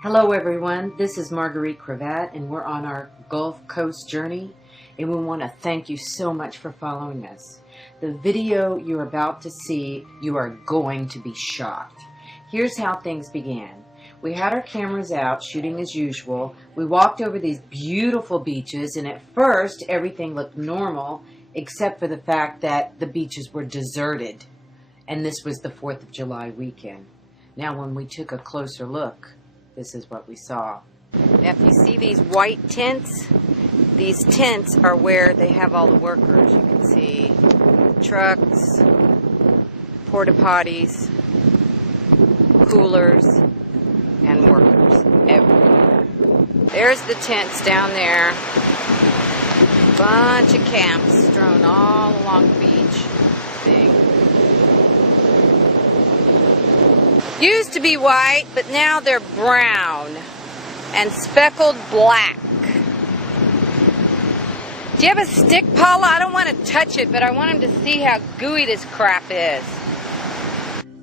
Hello everyone, this is Marguerite Cravat and we're on our Gulf Coast journey and we want to thank you so much for following us. The video you're about to see, you are going to be shocked. Here's how things began. We had our cameras out shooting as usual. We walked over these beautiful beaches and at first everything looked normal except for the fact that the beaches were deserted, and this was the 4th of July weekend. Now when we took a closer look, this is what we saw. Now if you see these white tents, these tents are where they have all the workers. You can see trucks, porta potties, coolers, and workers everywhere. There's the tents down there. Bunch of camps strewn all along the beach. Thing. Used to be white, but now they're brown and speckled black. Do you have a stick, Paula? I don't want to touch it, but I want him to see how gooey this crap is.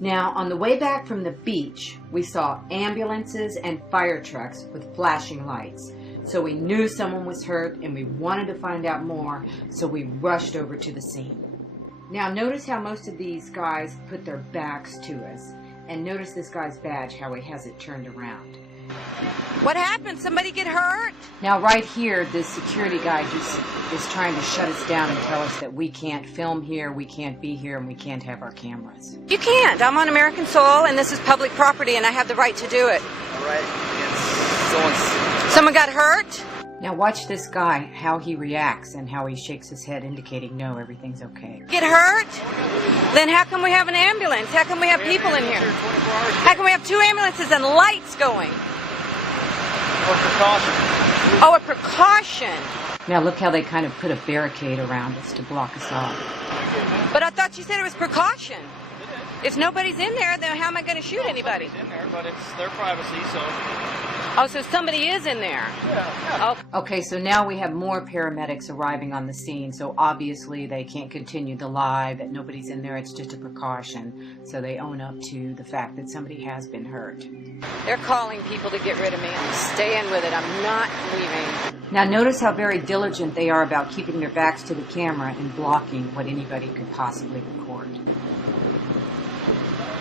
Now, on the way back from the beach, we saw ambulances and fire trucks with flashing lights. So we knew someone was hurt and we wanted to find out more, so we rushed over to the scene. Now, notice how most of these guys put their backs to us. And notice this guy's badge, how he has it turned around. What happened? Somebody get hurt? Now right here, this security guy just is trying to shut us down and tell us that we can't film here, we can't be here, and we can't have our cameras. You can't. I'm on American soil, and this is public property, and I have the right to do it. All right. Yes. Someone got hurt? Now watch this guy, how he reacts and how he shakes his head indicating no, everything's okay. Get hurt? Then how come we have an ambulance? How come we have people in here? How come we have 2 ambulances and lights going? For precaution. Oh, a precaution. Now look how they kind of put a barricade around us to block us off. But I thought you said it was precaution. If nobody's in there, then how am I going to shoot anybody? Nobody's in there, but it's their privacy, so... Oh, so somebody is in there. Yeah. Oh. Okay, so now we have more paramedics arriving on the scene, so obviously they can't continue to lie that nobody's in there, it's just a precaution. So they own up to the fact that somebody has been hurt. They're calling people to get rid of me. I'm staying with it. I'm not leaving. Now notice how very diligent they are about keeping their backs to the camera and blocking what anybody could possibly record.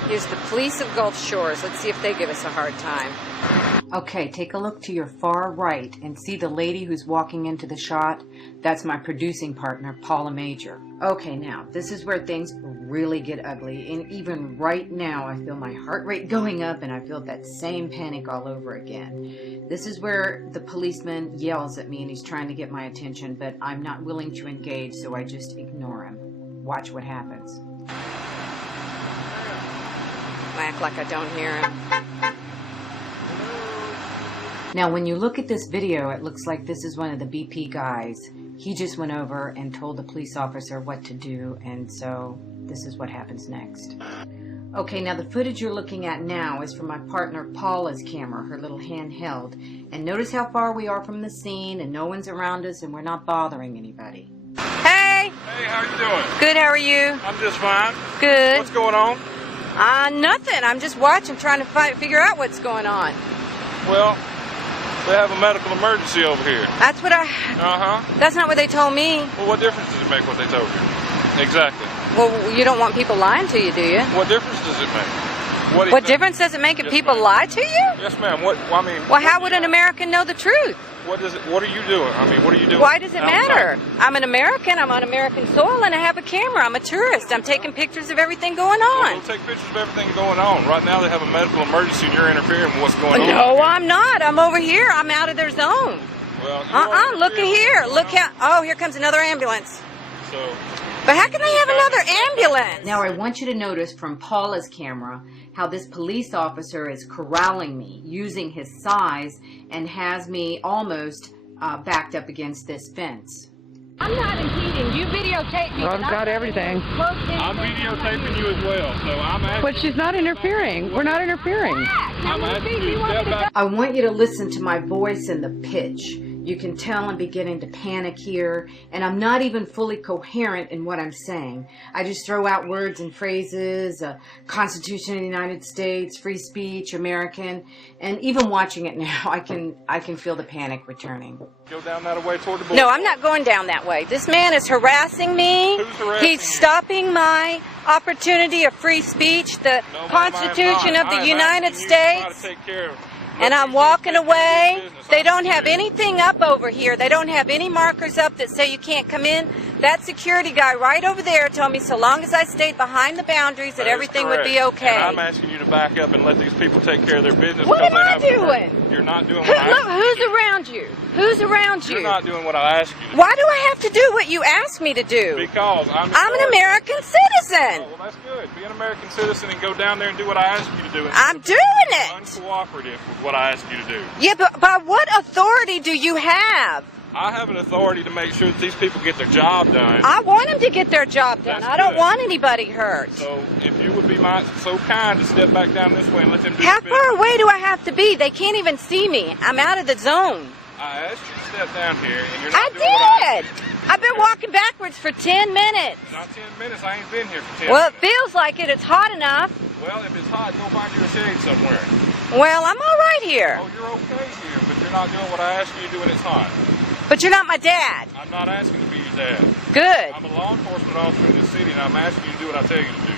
Here's the police of Gulf Shores. Let's see if they give us a hard time. Okay, take a look to your far right and see the lady who's walking into the shot. That's my producing partner, Paula Major. Okay, now, this is where things really get ugly. And even right now, I feel my heart rate going up and I feel that same panic all over again. This is where the policeman yells at me and he's trying to get my attention, but I'm not willing to engage, so I just ignore him. Watch what happens. I act like I don't hear him. Now when you look at this video, it looks like this is one of the BP guys. He just went over and told the police officer what to do, and so this is what happens next. Okay, now the footage you're looking at now is from my partner Paula's camera, her little handheld. And notice how far we are from the scene and no one's around us and we're not bothering anybody. Hey! Hey, how you doing? Good, how are you? I'm just fine. Good. What's going on? Nothing. I'm just watching, trying to figure out what's going on. Well, they have a medical emergency over here. That's what I... Uh-huh. That's not what they told me. Well, what difference does it make what they told you? Exactly. Well, you don't want people lying to you, do you? What difference does it make? What difference does it make if people lie to you? Yes, ma'am. Well, how would an American know the truth? What are you doing? I mean, what are you doing? Why does it matter? I'm an American, I'm on American soil, and I have a camera. I'm a tourist. I'm taking pictures of everything going on. Well, take pictures of everything going on. Right now they have a medical emergency and you're interfering with what's going on. No, I'm not. I'm over here. I'm out of their zone. Well, look at here. Look how... Oh, here comes another ambulance. So... But how can they have another ambulance? Now I want you to notice from Paula's camera how this police officer is corralling me using his size and has me almost backed up against this fence. I'm not impeding. You videotape me. I've got everything. I'm videotaping you as well, so I'm asking... But she's not interfering. We're not interfering. I'm asking you to step back. I want you to listen to my voice and the pitch. You can tell I'm beginning to panic here, and I'm not even fully coherent in what I'm saying. I just throw out words and phrases, Constitution of the United States, free speech, American, and even watching it now, I can feel the panic returning. Go down that way toward the board. No, I'm not going down that way. This man is harassing me. Who's harassing He's you? stopping my opportunity of free speech, the No, ma'am, Constitution I am of the not. United I'm asking you to try to States. take care of And I'm walking away. They don't have anything up over here. They don't have any markers up that say you can't come in. That security guy right over there told me so long as I stayed behind the boundaries that everything would be okay. And I'm asking you to back up and let these people take care of their business. What because am I they have an doing? emergency. You're not doing what I Look, asked you who's to do. around you? Who's around you? You're not doing what I asked you to do. Why do I have to do what you asked me to do? Because I'm an American citizen. Oh, well, that's good. Be an American citizen and go down there and do what I asked you to do. I'm doing it. Uncooperative with what I asked you to do. Yeah, but by what authority do you have? I have an authority to make sure that these people get their job done. I want them to get their job done. That's I don't good. want anybody hurt. So if you would be so kind to step back down this way and let them do How their far business. away do I have to be? They can't even see me. I'm out of the zone. I asked you to step down here and you're I not doing what I did. I've been walking backwards for 10 minutes. Not 10 minutes. I ain't been here for 10 Well, it minutes. feels like it. It's hot enough. Well, if it's hot, go find you a shade somewhere. Well, I'm all right here. Oh, you're okay here, but you're not doing what I asked you to do when it's hot. But you're not my dad. I'm not asking to be your dad. Good. I'm a law enforcement officer in this city, and I'm asking you to do what I tell you to do.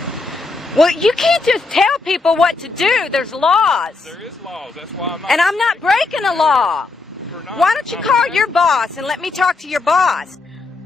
Well, you can't just tell people what to do. There's laws. There is laws. That's why I'm not. And I'm not breaking a law. Why don't you call your boss and let me talk to your boss?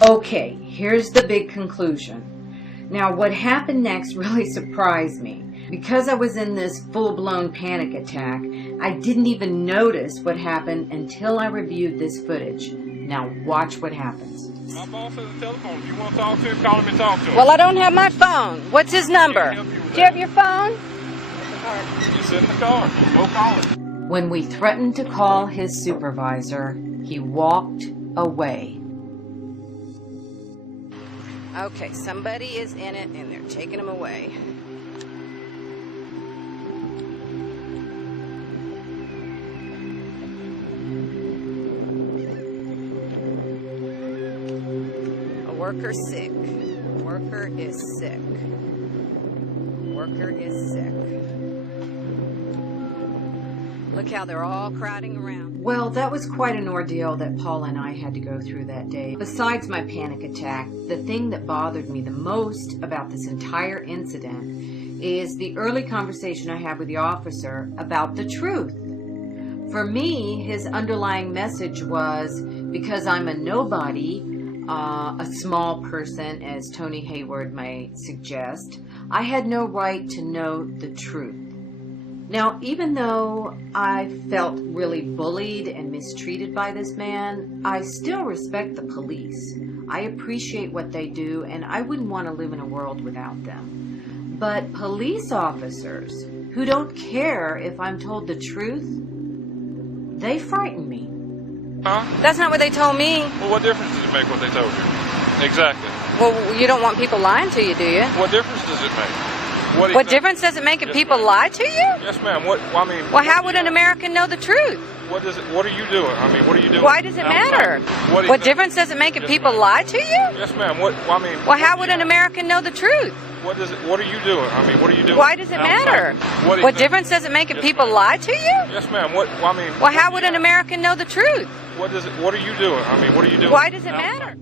Okay, here's the big conclusion. Now, what happened next really surprised me. Because I was in this full-blown panic attack, I didn't even notice what happened until I reviewed this footage. Now, watch what happens. My boss has a telephone. If you want to talk to him, call him and talk to him. Well, I don't have my phone. What's his number? Can't help you with Do you have that. your phone? It's in the car. Go call him. When we threatened to call his supervisor, he walked away. Okay, somebody is in it and they're taking him away. A worker sick. A worker is sick. Worker is sick. Look how they're all crowding around. Well, that was quite an ordeal that Paul and I had to go through that day. Besides my panic attack, the thing that bothered me the most about this entire incident is the early conversation I had with the officer about the truth. For me, his underlying message was, because I'm a nobody, a small person, as Tony Hayward may suggest, I had no right to know the truth. Now, even though I felt really bullied and mistreated by this man, I still respect the police. I appreciate what they do, and I wouldn't want to live in a world without them. But police officers who don't care if I'm told the truth, they frighten me. Huh? That's not what they told me. Well, what difference does it make what they told you? Exactly. Well, you don't want people lying to you, do you? What difference does it make? What difference does it make if Yes, people ma'am. lie to you? Yes, ma'am. Well, how would an American know the truth? What are you doing? What are you doing? Why does it matter? What difference does it make if Yes, people ma'am. lie to you? Yes, ma'am. Well, how would an American know the truth? What are you doing? What are you doing? Why does it matter? What difference does it make if Yes, people ma'am. lie to you? Yes, ma'am. Well, how would an American know the truth? What are you doing? What are you doing? Why does it matter?